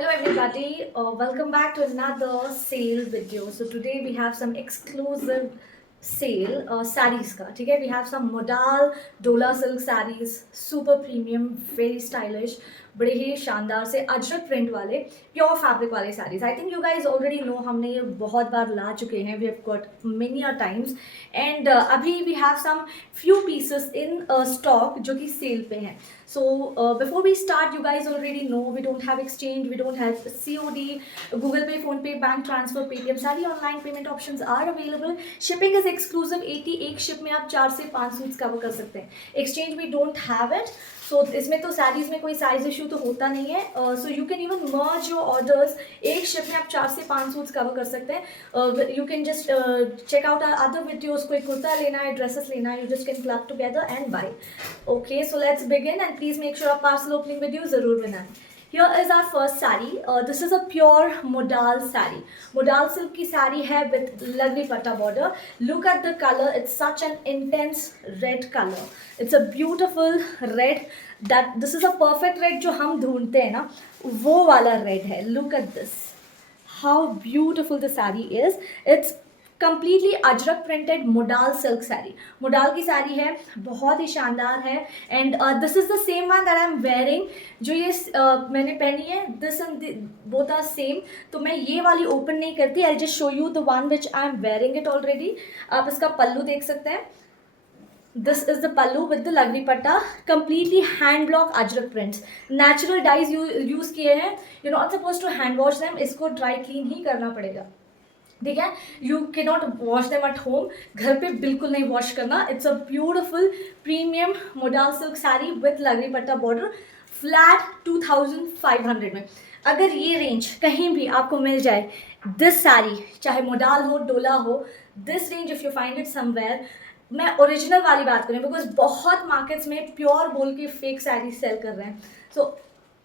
Hello everybody, welcome back to another sale video. So today we have some exclusive sale sarees का, ठीक है? We have some modal डोला silk sarees, super premium, very stylish, बड़े ही शानदार से Ajrak print वाले pure fabric वाले sarees. I think you guys already know, हमने ये बहुत बार ला चुके हैं. We have got many a times and अभी we have some few pieces in stock जो कि सेल पे हैं. So before we start, you guys already know we don't have exchange, we don't have COD, Google Pay, Phone Pay, bank transfer, Paytm, सारी online payment options are available. Shipping is exclusive, 80 एक ship में आप 4 से 5 suits cover कर सकते हैं. Exchange we don't have it. So इसमें तो sarees में कोई size issue तो होता नहीं है. So you can even merge your orders. एक ship में आप 4 से 5 सूट्स कवर कर सकते हैं. You can just check out our other videos. कोई कुर्ता लेना है, dresses लेना है, you just can club together and buy. Okay, so let's begin and please make sure आप parcel opening video ज़रूर बनाएं. Here is our first saree. This is a pure modal saree. Modal silk की saree है with lovely patta border. Look at the color. It's such an intense red color. It's a beautiful red. This is a perfect red जो हम ढूंढते हैं ना, वो वाला red है. Look at this. How beautiful the saree is. It's completely Ajrak printed modal silk sari. Modal की साड़ी है, बहुत ही शानदार है. And this is the same one that I am wearing. जो ये मैंने पहनी है, this and both are same. तो मैं ये वाली ओपन नहीं करती. I just show you the one which I am wearing it already. आप इसका पल्लू देख सकते हैं. This is the pallu with the लगरी पट्टा. Completely hand block Ajrak prints. Natural dyes use किए हैं. You not suppose to hand wash them. इसको dry clean ही करना पड़ेगा, ठीक है. You can not wash them at home. घर पे बिल्कुल नहीं वॉश करना. It's a beautiful premium modal silk sari with lagdi patta border. Flat 2500 में. अगर ये रेंज कहीं भी आपको मिल जाए, दिस साड़ी चाहे मोडाल हो डोला हो, this range if you find it somewhere. मैं ओरिजिनल वाली बात करूँ बिकॉज बहुत मार्केट्स में प्योर बोल के फेक साड़ी सेल कर रहे हैं. सो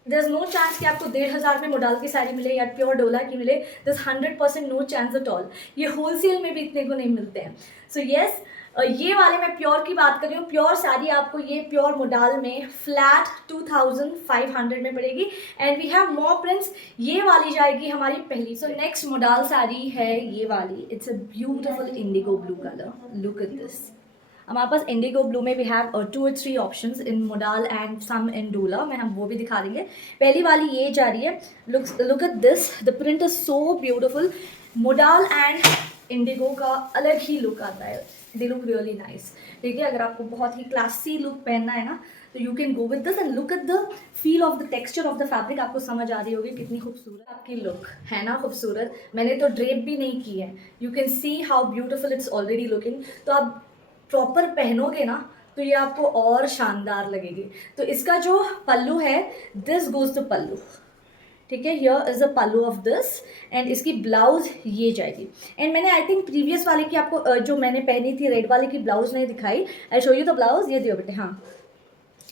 देर इज नो चांस कि आपको 1500 में मोडाल की साड़ी मिले या प्योर डोला की मिले. There is 100% no chance at all. ये होलसेल में भी इतने को नहीं मिलते हैं. सो येस, ये वाले मैं प्योर की बात कर रही हूँ. प्योर साड़ी आपको ये प्योर मोडाल में फ्लैट 2500 में पड़ेगी. And we have more prints. ये वाली जाएगी हमारी पहली. सो नेक्स्ट मोडाल साड़ी है ये वाली. It's a beautiful indigo blue colour. Look at this. हमारे पास इंडिगो ब्लू में भी have 2 or 3 options in modal and some in dola. मैं हम वो भी दिखा देंगे. पहली वाली ये जा रही है. Look at this. The print is so beautiful. Modal and Indigo का अलग ही लुक आता है. दे लुक रियली नाइस, ठीक है. अगर आपको बहुत ही क्लासी लुक पहनना है ना, तो you can go with this. And look at the feel of the texture of the fabric. आपको समझ आ रही होगी कितनी खूबसूरत आपकी लुक है ना. खूबसूरत. मैंने तो ड्रेप भी नहीं की है. You can see how beautiful it's already looking. तो आप प्रॉपर पहनोगे ना तो ये आपको और शानदार लगेगी. तो इसका जो पल्लू है, दिस गोज द पल्लू, ठीक है. Here is the pallu of this. And इसकी ब्लाउज ये जाएगी. एंड मैंने आई थिंक प्रीवियस वाले की आपको जो मैंने पहनी थी रेड वाले की ब्लाउज नहीं दिखाई. I show you the blouse. ये दियो बेटे. हाँ,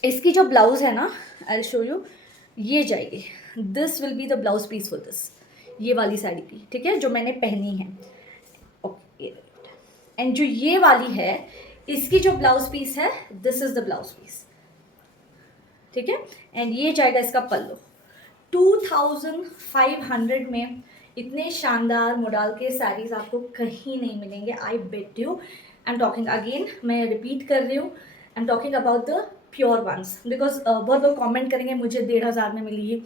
इसकी जो ब्लाउज है ना, आई शो यू. ये जाएगी. This will be the blouse piece for this. ये वाली साड़ी की, ठीक है, जो मैंने पहनी है. ओके. एंड जो ये वाली है, इसकी जो ब्लाउज पीस है, this is the blouse piece, ठीक है. एंड ये जाएगा इसका पल्लू. 2500 में इतने शानदार मोडाल के साड़ीज आपको कहीं नहीं मिलेंगे. I bet you. I am talking again, मैं रिपीट कर रही हूँ. I am talking about the pure ones. Because बहुत लोग कॉमेंट करेंगे मुझे 1500 में मिली है.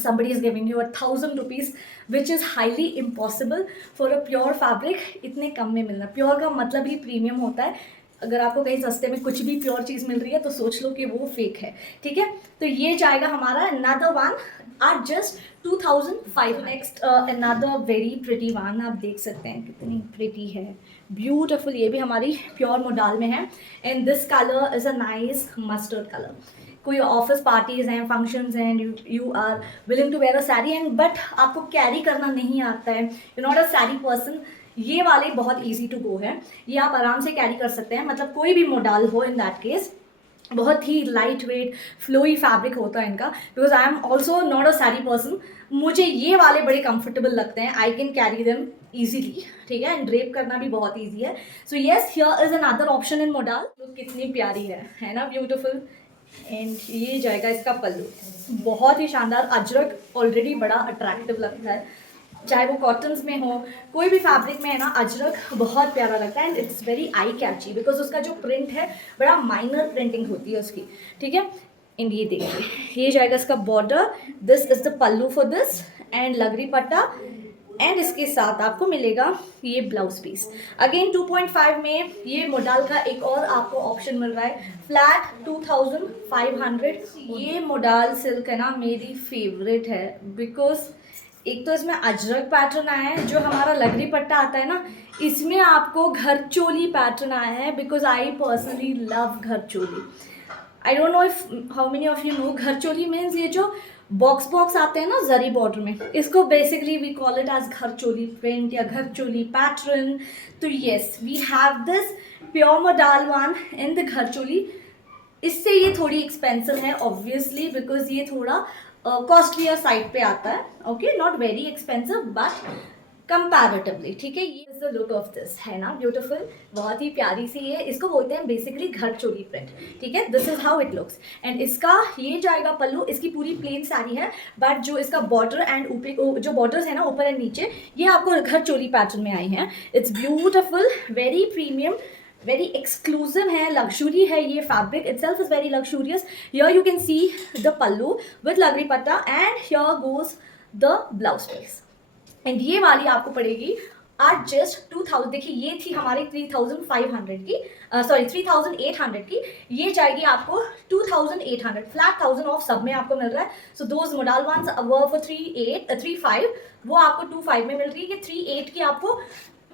somebody is giving you 1000 rupees, which is highly impossible for a pure fabric. इतने कम में मिलना. प्योर का मतलब ही प्रीमियम होता है. अगर आपको कहीं सस्ते में कुछ भी प्योर चीज़ मिल रही है तो सोच लो कि वो फेक है, ठीक है. तो ये जाएगा हमारा another one at just 2500. Next another very pretty one. आप देख सकते हैं कितनी प्रिटी है, ब्यूटिफुल. ये भी हमारी प्योर मोडाल में है. And this colour is a nice mustard colour. कोई ऑफिस पार्टीज़ हैं, फंक्शंस हैं, you are willing to wear a sari and but आपको कैरी करना नहीं आता है, you not a sari person, ये वाले बहुत इजी टू गो है. ये आप आराम से कैरी कर सकते हैं. मतलब कोई भी मोडाल हो, इन दैट केस बहुत ही लाइट वेट फ्लोई फैब्रिक होता है इनका. Because I am also not a sari person. मुझे ये वाले बड़े कंफर्टेबल लगते हैं. I can carry them easily, ठीक है. एंड ड्रेप करना भी बहुत ईजी है. So yes, here is another option in modal. Look कितनी प्यारी है ना, ब्यूटिफुल. एंड ये जाएगा इसका पल्लू, बहुत ही शानदार। अजरक ऑलरेडी बड़ा अट्रैक्टिव लगता है, चाहे वो कॉटन्स में हो, कोई भी फैब्रिक में है ना, अजरक बहुत प्यारा लगता है and it's very eye catchy because उसका जो प्रिंट है बड़ा माइनर प्रिंटिंग होती है उसकी, ठीक है। एंड ये देखिए, ये जाएगा इसका border, this is the pallu for this and lagdi patta, and इसके साथ आपको मिलेगा ये ब्लाउज पीस। अगेन 2.5 में ये मोडाल का एक और आपको ऑप्शन मिल रहा है, फ्लैट 2500। ये मोडाल सिल्क है ना, मेरी फेवरेट है बिकॉज एक तो इसमें अजरक पैटर्न आया है, जो हमारा लगरी पट्टा आता है ना, इसमें आपको घर चोली पैटर्न आया है because I personally love gharchola. I don't know if how many of you know, gharchola means ये जो बॉक्स बॉक्स आते हैं ना जरी बॉर्डर में, इसको basically we call it as gharchola print या घर चोली पैटर्न। तो yes, we have this pure modal one in the gharchola. इससे ये थोड़ी एक्सपेंसिव है ऑब्वियसली बिकॉज ये थोड़ा कॉस्टलियर साइड पे आता है, okay, not very expensive but comparatively, ठीक है। ये is the look of this, है ना ब्यूटीफुल, बहुत ही प्यारी सी है। इसको बोलते हैं बेसिकली घर चोली प्रिंट, ठीक है। This is how it looks and इसका ये जाएगा पल्लू। इसकी पूरी प्लेन साड़ी है बट जो इसका बॉर्डर एंड ऊपर जो बॉर्डर्स है ना ऊपर एंड नीचे, ये आपको घर चोली पैटर्न में आई हैं। It's beautiful, very premium, very exclusive है, लग्जरी है। ये fabric itself is very luxurious. Here you can see the pallu with lagdi patta and here goes the blouse piece. And ये वाली आपको पड़ेगी आज जस्ट 2000। देखिए ये थी हमारी 3500 की, सॉरी 3800 की, ये जाएगी आपको 2800, फ्लैट 1000 ऑफ सब में आपको मिल रहा है। So those modal ones above for 35 वो आपको 25 में मिल रही है, 38 की आपको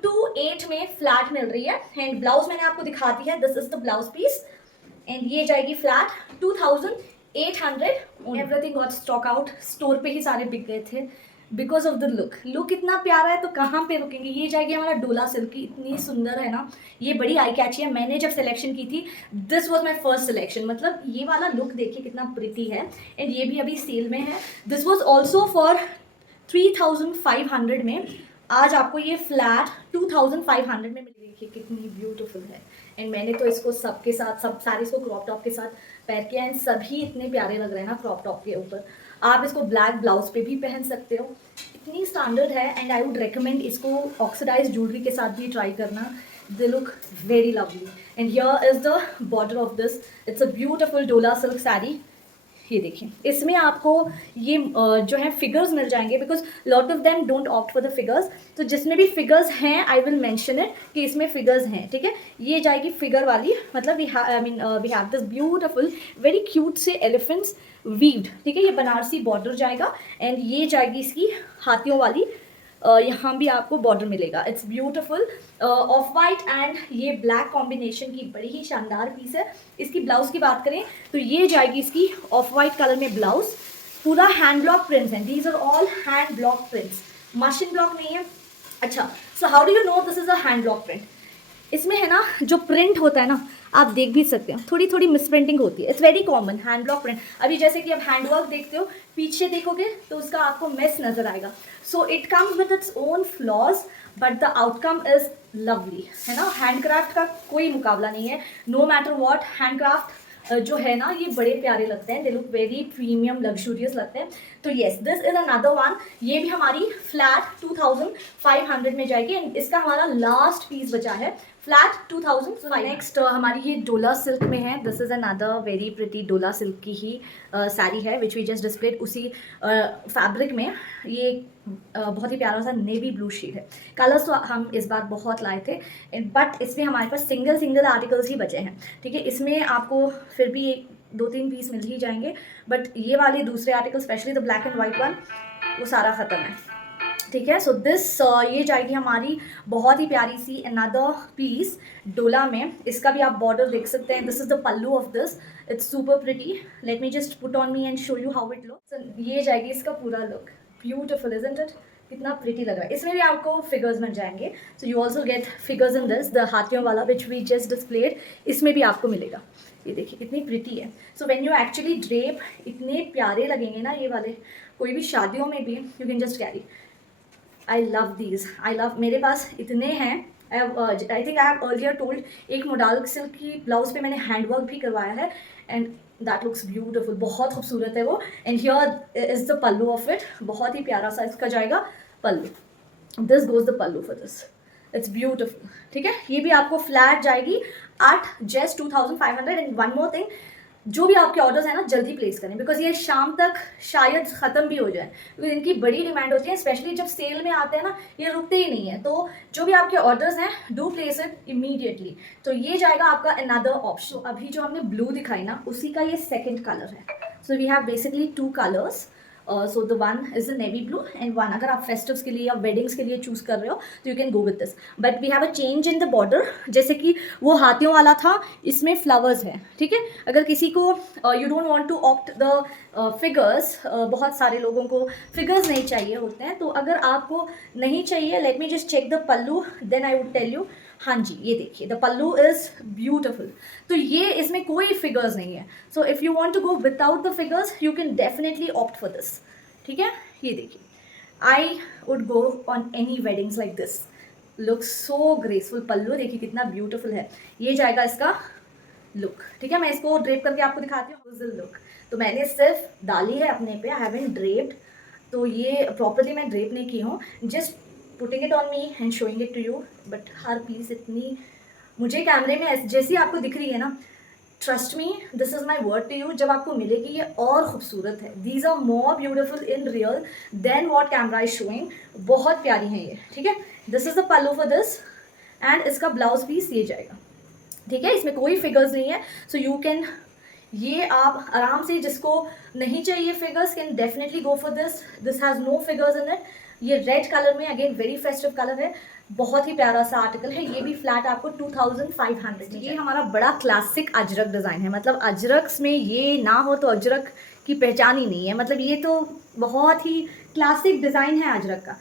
28 में फ्लैट मिल रही है। एंड ब्लाउज मैंने आपको दिखा दी है, this is the blouse piece and ये जाएगी flat 2800। Everything got stock out, store पे ही सारे बिक गए थे बिकॉज ऑफ द लुक इतना प्यारा है तो कहाँ पे रुकेंगे। ये जाएगी हमारा डोला सिल्क की, इतनी सुंदर है ना, ये बड़ी आई कैची है। मैंने जब सिलेक्शन की थी, this was my first selection, मतलब ये वाला लुक देखिए कितना प्रिटी है एंड ये भी अभी सेल में है। दिस वॉज ऑल्सो फॉर 3500 में, आज आपको ये फ्लैट 2500 में मिल। देखिए कितनी ब्यूटीफुल है एंड मैंने तो इसको सबके साथ, सब सारे को क्रॉप टॉप के साथ पैर किया एंड सभी इतने प्यारे लग रहे हैं ना क्रॉप टॉप के ऊपर। आप इसको ब्लैक ब्लाउज पे भी पहन सकते हो, इतनी स्टैंडर्ड है एंड आई वुड रिकमेंड इसको ऑक्सीडाइज ज्वेलरी के साथ भी ट्राई करना, they look very lovely. And here is the border of this, it's a beautiful डोला सिल्क साड़ी। ये देखिए, इसमें आपको ये जो है फिगर्स मिल जाएंगे because lot of them don't opt for the figures. तो जिसमें भी फिगर्स हैं आई विल मेंशन इट कि इसमें फिगर्स हैं, ठीक है। ये जाएगी फिगर वाली, मतलब we have this beautiful very cute से एलिफेंट्स वीव्ड, ठीक है। ये बनारसी बॉर्डर जाएगा एंड ये जाएगी इसकी हाथियों वाली, यहाँ भी आपको बॉर्डर मिलेगा। It's beautiful of white and ये ब्लैक कॉम्बिनेशन की बड़ी ही शानदार पीस है। इसकी ब्लाउज की बात करें तो ये जाएगी इसकी ऑफ वाइट कलर में ब्लाउज, पूरा हैंड ब्लॉक प्रिंट्स हैं, these are all hand block prints, machine block नहीं है। अच्छा, so how do you know this is a hand block print? इसमें है ना जो प्रिंट होता है ना, आप देख भी सकते हो थोड़ी थोड़ी मिसप्रिंटिंग होती है, it's very common hand block print. अभी जैसे कि आप हैंडवर्क देखते हो, पीछे देखोगे तो उसका आपको मेस नजर आएगा। So it comes with its own flaws but the outcome is lovely, है ना। हैंडक्राफ्ट का कोई मुकाबला नहीं है, नो मैटर वॉट। हैंडक्राफ्ट जो है ना ये बड़े प्यारे लगते हैं, they look very premium luxurious लगते हैं। तो yes, this is another one, ये भी हमारी फ्लैट 2500 में जाएगी एंड इसका हमारा लास्ट पीस बचा है फ्लैट 2000। नेक्स्ट हमारी ये डोला सिल्क में है, this is another very pretty डोला सिल्क की ही साड़ी है विच वी जस्ट डिस्प्लेड। उसी फैब्रिक में ये बहुत ही प्यारा सा नेवी ब्लू शेड है। कलर्स तो हम इस बार बहुत लाए थे बट इसमें हमारे पास सिंगल आर्टिकल्स ही बचे हैं, ठीक है। इसमें आपको फिर भी 2-3 पीस मिल ही जाएंगे बट ये वाले दूसरे article specially the black and white one वो सारा ख़त्म है, ठीक है। सो दिस ये जाएगी हमारी बहुत ही प्यारी सी अनदर पीस डोला में। इसका भी आप बॉर्डर देख सकते हैं, this is the pallu of this, it's super pretty. Late me just put on me and show you how it looks. ये जाएगी इसका पूरा लुक, ब्यूटिफुल इजंट इट, कितना प्रिटी लग रहा है। इसमें भी आपको फिगर्स मिल जाएंगे, so you also get figures in this, the हाथियों वाला विच वी जस्ट डिस्प्लेड, इसमें भी आपको मिलेगा। ये देखिए कितनी प्रिटी है। सो व्हेन यू एक्चुअली ड्रेप, इतने प्यारे लगेंगे ना ये वाले, कोई भी शादियों में भी you can just carry. I love these, I love, मेरे पास इतने हैं। आई think I have earlier told, एक मोडाल सिल्क की ब्लाउज पे मैंने हैंडवर्क भी करवाया है एंड दैट लुक्स ब्यूटिफुल, बहुत खूबसूरत है वो. And here is the pallu of it, बहुत ही प्यारा सा इसका जाएगा pallu. This goes the pallu for this. It's beautiful. ठीक है, ये भी आपको फ्लैट जाएगी at just 2500. And one more thing, जो भी आपके ऑर्डर्स हैं ना जल्दी प्लेस करें, बिकॉज ये शाम तक शायद ख़त्म भी हो जाए, बिकॉज इनकी बड़ी डिमांड होती है, स्पेशली जब सेल में आते हैं ना, ये रुकते ही नहीं है. तो जो भी आपके ऑर्डर्स हैं डू प्लेस इट इमीडिएटली. तो ये जाएगा आपका अनदर ऑप्शन. अभी जो हमने ब्लू दिखाई ना, उसी का ये सेकेंड कलर है. So we have basically two colours. So the one is the navy blue and one, अगर आप फेस्टिव्स के लिए या वेडिंग्स के लिए चूज कर रहे हो तो you can go with this. But we have a change in the border. जैसे कि वो हाथियों वाला था, इसमें फ्लावर्स है. ठीक है, अगर किसी को you don't want to opt the figures, बहुत सारे लोगों को फिगर्स नहीं चाहिए होते हैं, तो अगर आपको नहीं चाहिए, let me just check the pallu, then I would tell you. हाँ जी, ये देखिए, द पल्लू इज ब्यूटिफुल. तो ये इसमें कोई फिगर्स नहीं है. So if you want to go without the figures, you can definitely opt for this. ठीक है, ये देखिए, I would go on any weddings like this. Looks so graceful. Pallu देखिए कितना ब्यूटिफुल है. ये जाएगा इसका लुक. ठीक है, मैं इसको ड्रेप करके आपको दिखाती हूँ. लुक तो मैंने सिर्फ डाली है अपने पे, आई हैवंट ड्रेप्ड. तो ये प्रॉपरली मैं ड्रेप नहीं की हूँ, just putting it on me and showing it to you. But हर पीस इतनी मुझे कैमरे में जैसी आपको दिख रही है ना, trust me, this is my word to you, जब आपको मिलेगी ये और खूबसूरत है. These are more beautiful in real then what camera is showing. बहुत प्यारी है ये. ठीक है, this is the pallu for this and इसका ब्लाउज पीस ये जाएगा. ठीक है, इसमें कोई फिगर्स नहीं है. सो यू कैन, ये आप आराम से, जिसको नहीं चाहिए figures can definitely go for this. This has no figures in it. ये रेड कलर में, अगेन वेरी फेस्टिव कलर है. बहुत ही प्यारा सा आर्टिकल है. ये भी फ्लैट आपको 2500. ये हमारा बड़ा क्लासिक अजरक डिज़ाइन है. मतलब अजरक में ये ना हो तो अजरक की पहचान ही नहीं है. मतलब ये तो बहुत ही क्लासिक डिज़ाइन है अजरक का.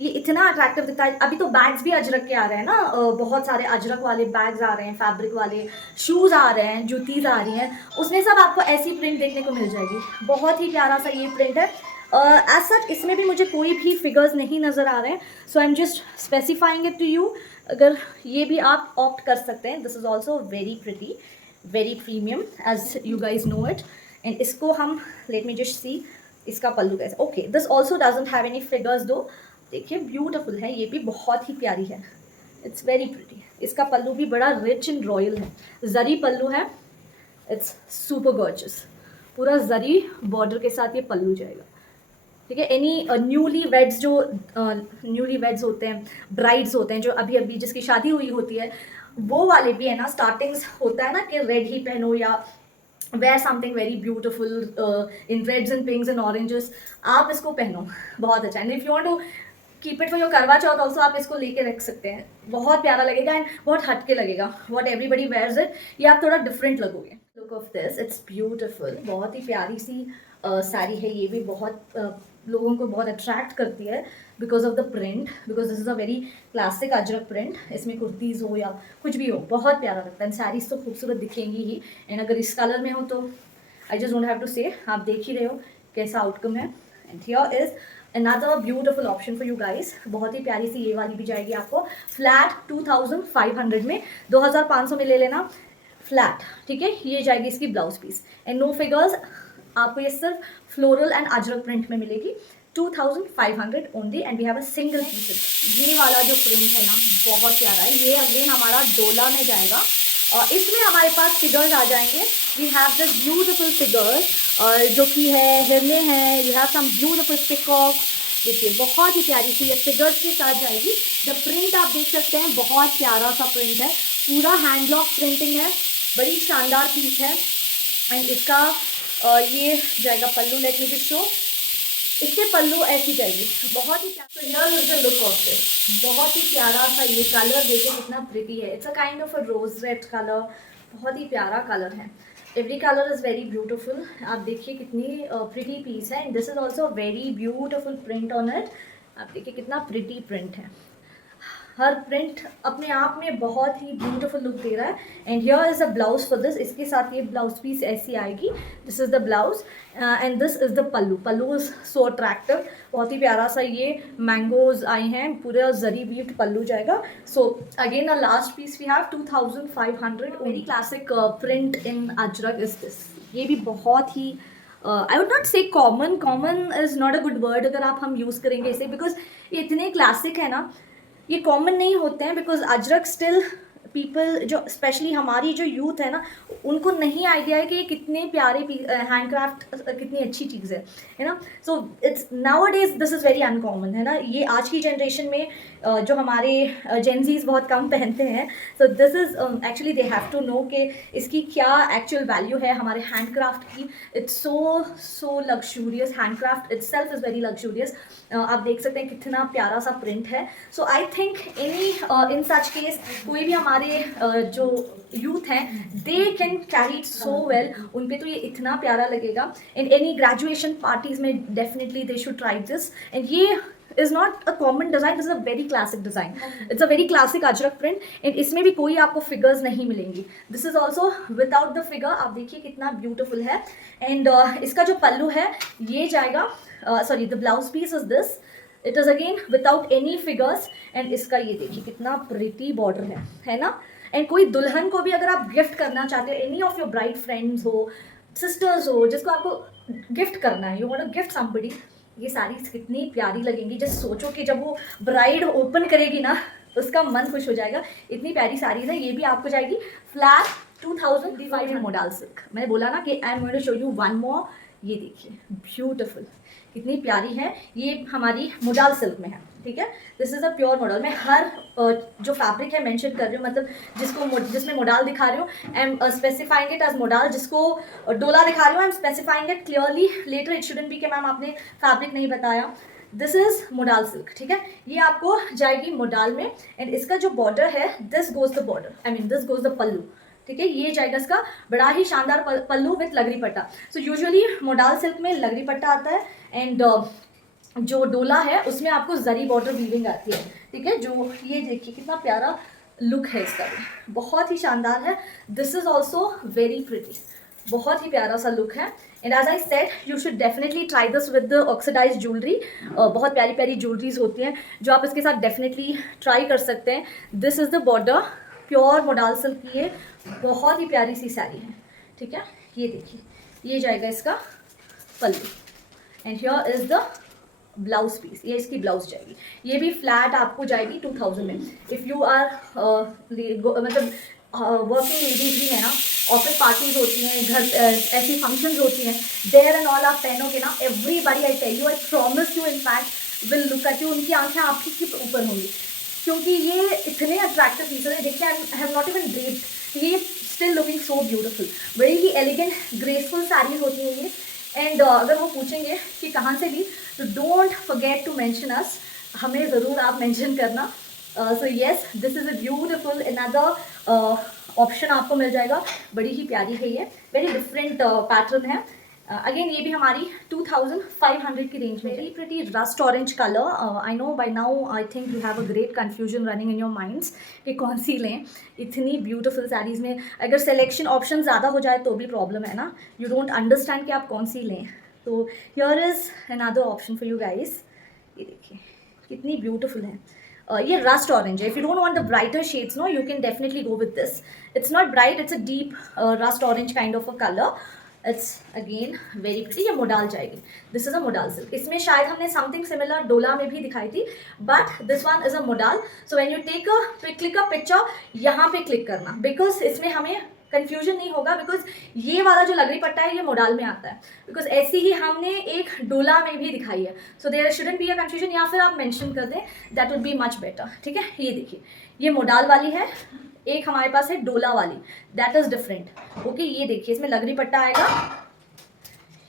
ये इतना अट्रैक्टिव दिखता है. अभी तो बैग्स भी अजरक के आ रहे हैं ना, बहुत सारे अजरक वाले बैग्स आ रहे हैं, फैब्रिक वाले शूज़ आ रहे हैं, जूतीज़ आ रही हैं, उसमें सब आपको ऐसी प्रिंट देखने को मिल जाएगी. बहुत ही प्यारा सा ये प्रिंट है. एज सच इसमें भी मुझे कोई भी फिगर्स नहीं नज़र आ रहे हैं. So I am just specifying it to you. अगर ये भी आप ऑप्ट कर सकते हैं. This is also very pretty, very premium as you guys know it. And इसको हम, लेट मी जस्ट सी इसका पल्लू कैसा. Okay, this also doesn't have any figures though. देखिए ब्यूटीफुल है, ये भी बहुत ही प्यारी है. It's very pretty. इसका पल्लू भी बड़ा रिच एंड रॉयल है. जरी पल्लू है. It's super gorgeous. पूरा जरी बॉर्डर के साथ ये पल्लू जाएगा. ठीक है, एनी न्यूली वेड्स, जो न्यूली वेड्स होते हैं, ब्राइड्स होते हैं, जो अभी अभी जिसकी शादी हुई होती है, वो वाले भी है ना, स्टार्टिंग्स होता है ना कि रेड ही पहनो या wear something very beautiful in reds and pinks and oranges. आप इसको पहनो, बहुत अच्छा. And if you want to keep it for your Karwa Chauth also, आप इसको लेके रख सकते हैं. बहुत प्यारा लगेगा एंड बहुत हटके लगेगा. वॉट एवरीबडी वेयर्स इट, ये आप थोड़ा डिफरेंट लगोगे. Look of this, it's beautiful. बहुत ही प्यारी सी साड़ी है. ये भी बहुत लोगों को बहुत अट्रैक्ट करती है because of the print, because this is a very classic Ajrak print. इसमें कुर्तीज़ हो या कुछ भी हो, बहुत प्यारा लगता है. साड़ीज़ तो खूबसूरत दिखेंगी ही. एंड अगर इस कलर में हो तो I just don't have to say, आप देख ही रहे हो कैसा आउटकम है. And here is another beautiful option for you guys. बहुत ही प्यारी सी ये वाली भी जाएगी आपको फ्लैट 2500 में. 2500 में ले लेना फ्लैट. ठीक है, ये जाएगी इसकी blouse piece and no figures. आपको ये सिर्फ फ्लोरल एंड अजरक प्रिंट में मिलेगी. 2500 only. And we have a single piece. ये वाला जो प्रिंट है ना, बहुत प्यारा है. ये अगेन हमारा डोला में जाएगा. और इसमें हमारे पास फिगर्स आ जाएंगे. We have this beautiful figures जो कि है हिरने हैं. You have some beautiful peacock. देखिए बहुत ही प्यारी सी ये फिगर्स के साथ जाएगी. द प्रिंट आप देख सकते हैं, बहुत प्यारा सा प्रिंट है. पूरा हैंड ब्लॉक प्रिंटिंग है. बड़ी शानदार पीस है. एंड इसका ये जाएगा pallu. Let me just show. इसके पल्लू ऐसी जाएगी. बहुत ही प्यारा. Here is the look of this. बहुत ही प्यारा सा ये कलर देखिए कितना प्रिटी है. It's a kind of a rose red colour. बहुत ही प्यारा कलर है. Every colour is very beautiful. आप देखिए कितनी प्रिटी पीस है. And this is also very beautiful print on it. आप देखिए कितना प्रिटी प्रिंट है. हर प्रिंट अपने आप में बहुत ही ब्यूटीफुल लुक दे रहा है. And here is a blouse for this. इसके साथ ये ब्लाउज पीस ऐसी आएगी. This is the blouse and this is the pallu. Pallu is so attractive. बहुत ही प्यारा सा ये मैंगोज आए हैं. पूरा जरी वीव्ड पल्लू जाएगा. So again a last piece we have 2500. Very classic print in Ajrak is this. ये भी बहुत ही I would not say common, common is not a good word अगर हम यूज़ करेंगे इसे, बिकॉज ये इतने क्लासिक है ना, ये कॉमन नहीं होते हैं, बिकॉज अजरक स्टिल पीपल जो स्पेशली हमारी जो यूथ है ना, उनको नहीं आइडिया है कि ये कितने प्यारे हैंडक्राफ्ट कितनी अच्छी चीज़ है ना। So it's now days this is very uncommon है ना, ये आज की जनरेशन में जो हमारे जेंजीज बहुत कम पहनते हैं। So this is actually they have to know कि इसकी क्या एक्चुअल वैल्यू है हमारे हैंडक्राफ्ट की। It's so luxurious, handcraft itself is very luxurious. आप देख सकते हैं कितना प्यारा सा प्रिंट है। So I think any in such case कोई भी हमारे जो यूथ हैं they can carry it so well, उन पे तो ये इतना प्यारा लगेगा। इन एनी ग्रेजुएशन पार्टीज में definitely they should try this. And ये is not a common design, this is a very classic design. It's a very classic Ajrak print and इसमें भी कोई आपको figures नहीं मिलेंगी. This is also without the figure. आप देखिए कितना beautiful है. And इसका जो पल्लू है ये जाएगा, sorry, the blouse piece is this. It is again without any figures. And इसका ये देखिए कितना pretty border है ना. And कोई दुल्हन को भी अगर आप गिफ्ट करना चाहते हो, any of your bride friends हो, sisters हो, जिसको आपको गिफ्ट करना है, you want to gift somebody, ये साड़ीज कितनी प्यारी लगेंगी। जस्ट सोचो कि जब वो ब्राइड ओपन करेगी ना, उसका मन खुश हो जाएगा। इतनी प्यारी साड़ीज है। ये भी आपको जाएगी फ्लैट 2500 मोडाल सिल्क। मैंने बोला ना कि I am going to show you one more. ये देखिए ब्यूटीफुल, कितनी प्यारी है। ये हमारी मोडाल सिल्क में है, ठीक है। This is a pure modal. मैं हर जो फैब्रिक है मेंशन कर रही हूँ, मतलब जिसमें मोडाल दिखा रही हूँ I am specifying it as modal, जिसको डोला दिखा रही हूँ I am specifying it clearly. Later it shouldn't be कि मैम आपने फैब्रिक नहीं बताया। दिस इज मोडाल सिल्क, ठीक है। ये आपको जाएगी मोडाल में। एंड इसका जो बॉर्डर है, this goes the border, I mean this goes the pallu, ठीक है। ये जाएगा इसका बड़ा ही शानदार पल्लू विथ लगरी पट्टा। सो यूजुअली मोडाल सिल्क में लगरी पट्टा आता है एंड जो डोला है उसमें आपको जरी बॉर्डर वीविंग आती है, ठीक है। जो ये देखिए कितना प्यारा लुक है इसका भी, बहुत ही शानदार है। This is also very pretty, बहुत ही प्यारा सा लुक है। And as I said you should definitely try this with the oxidise jewellery. बहुत प्यारी प्यारी ज्वेलरीज होती हैं जो आप इसके साथ डेफिनेटली ट्राई कर सकते हैं। This is the border, pure modal silk की ये बहुत ही प्यारी सी साड़ी है, ठीक है। ये देखिए ये जाएगा इसका pallu and here is the blouse piece. ये इसकी ब्लाउज जाएगी। ये भी फ्लैट आपको जाएगी 2000 में। इफ़ यू आर मतलब वर्किंग लेडीज भी है ना, ऑफिस पार्टीज होती हैं, घर ऐसी फंक्शंस होती हैं, देयर एंड ऑल आप पहनोगे ना, everybody I tell you, I promise you in fact will look at you. उनकी आंखें आपकी ऊपर होंगी क्योंकि ये इतने अट्रैक्टिव पीसेस हैं। देखिए I have not even draped, ये स्टिल लुकिंग सो ब्यूटीफुल। बड़ी ही एलिगेंट ग्रेसफुल साड़ीज होती हैं ये। एंड अगर वो पूछेंगे कि कहाँ से ली, तो don't forget to mention us, हमें ज़रूर आप मेंशन करना। So yes, this is a beautiful another option आपको मिल जाएगा। बड़ी ही प्यारी है ये, वेरी डिफरेंट पैटर्न है। अगेन ये भी हमारी 2500 की रेंज में। Very pretty rust orange colour. I know by now I think you have a great confusion running in your minds कि कौन सी लें। इतनी ब्यूटीफुल साड़ीज़ में अगर सिलेक्शन ऑप्शन ज़्यादा हो जाए तो भी प्रॉब्लम है ना, यू डोंट अंडरस्टैंड कि आप कौन सी लें। तो here is another option for you guys. ये देखिए कितनी ब्यूटीफुल है। ये रस्ट ऑरेंज है। If you don't want the brighter shades no, you can definitely go with this. It's not bright, it's a deep rust orange kind of a colour. It's again very pretty. ये modal जाएगी। This is a modal silk. इसमें शायद हमने something similar डोला में भी दिखाई थी, but this one is a modal. So when you take click a picture, यहाँ पे क्लिक करना, बिकॉज इसमें हमें कंफ्यूजन नहीं होगा, बिकॉज ये वाला जो लगरी पट्टा है ये मोडाल में आता है, बिकॉज ऐसी ही हमने एक डोला में भी दिखाई है। So there shouldn't be a confusion, या फिर आप मेंशन कर दें, that would be much better, ठीक है। ये देखिए ये मोडाल वाली है, एक हमारे पास है डोला वाली, दैट इज डिफरेंट। ओके, ये देखिए इसमें लगरी पट्टा आएगा,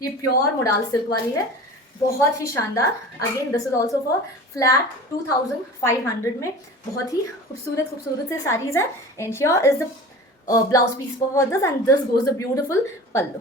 ये प्योर मोडाल सिल्क वाली है, बहुत ही शानदार। Again this is also for flat 2500 में। बहुत ही खूबसूरत खूबसूरत से साड़ीज है। And here is the blouse piece for this, and this goes the beautiful pallu.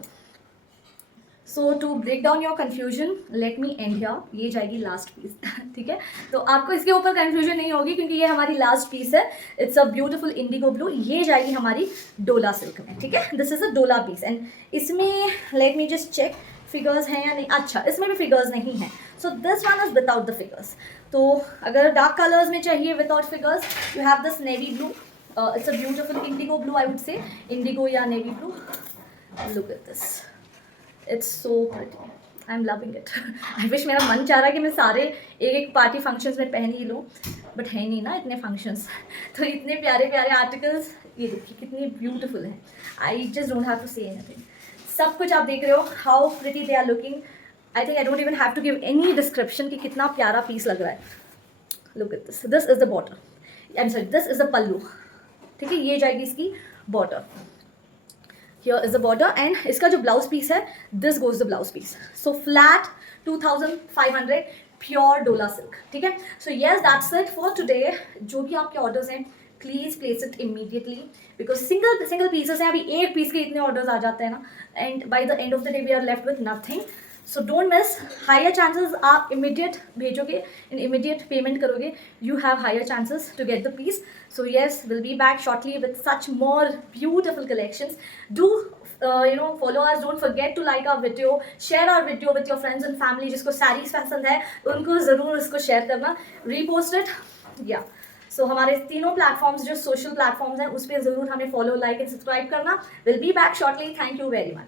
So to break down your confusion, let me end here. ये जाएगी लास्ट पीस, ठीक है। तो आपको इसके ऊपर कंफ्यूजन नहीं होगी क्योंकि ये हमारी लास्ट पीस है। It's a beautiful indigo blue. ये जाएगी हमारी डोला सिल्क में, ठीक है। This is a dola piece and इसमें let me just check figures हैं या नहीं। अच्छा, इसमें भी फिगर्स नहीं है। So this one is without the figures. तो अगर डार्क कलर्स में चाहिए without figures, you have this navy blue. It's a beautiful indigo blue, I would say indigo या navy blue. Look at this, it's so pretty, I am loving it. I wish, मेरा मन चाह रहा है कि मैं सारे एक एक पार्टी फंक्शंस में पहन ही लूँ, बट है नहीं ना इतने फंक्शंस। तो इतने प्यारे प्यारे आर्टिकल्स, ये देखिए कितने ब्यूटीफुल हैं। I just don't have to say anything. सब कुछ आप देख रहे हो, how pretty they are looking. I think I don't even have to give any description कि कितना प्यारा पीस लग रहा है। Look at this, this is the border, I am sorry, this is the pallu, ठीक है, ये जाएगी इसकी border. Here is the border and इसका जो ब्लाउज पीस है, this goes the blouse piece. So flat 2500 pure डोला सिल्क, ठीक है। So yes that's it for today. जो भी आपके ऑर्डर्स हैं please place it immediately, because single pieces हैं, अभी एक पीस के इतने ऑर्डर्स आ जाते हैं ना, and by the end of the day we are left with nothing. So don't miss, higher chances आप इमीडिएट भेजोगे एंड इमीडिएट पेमेंट करोगे, you have higher chances to get the piece. So yes, will be back shortly with such more beautiful collections. Do follow us, don't forget to like our video, share our video with your friends and family। जिसको sarees पसंद है उनको ज़रूर इसको share करना, repost it, yeah। सो हमारे तीनों platforms जो सोशल प्लेटफॉर्म्स हैं उस पर ज़रूर हमें फॉलो, लाइक एंड सब्सक्राइब करना। Will be back shortly, thank you very much.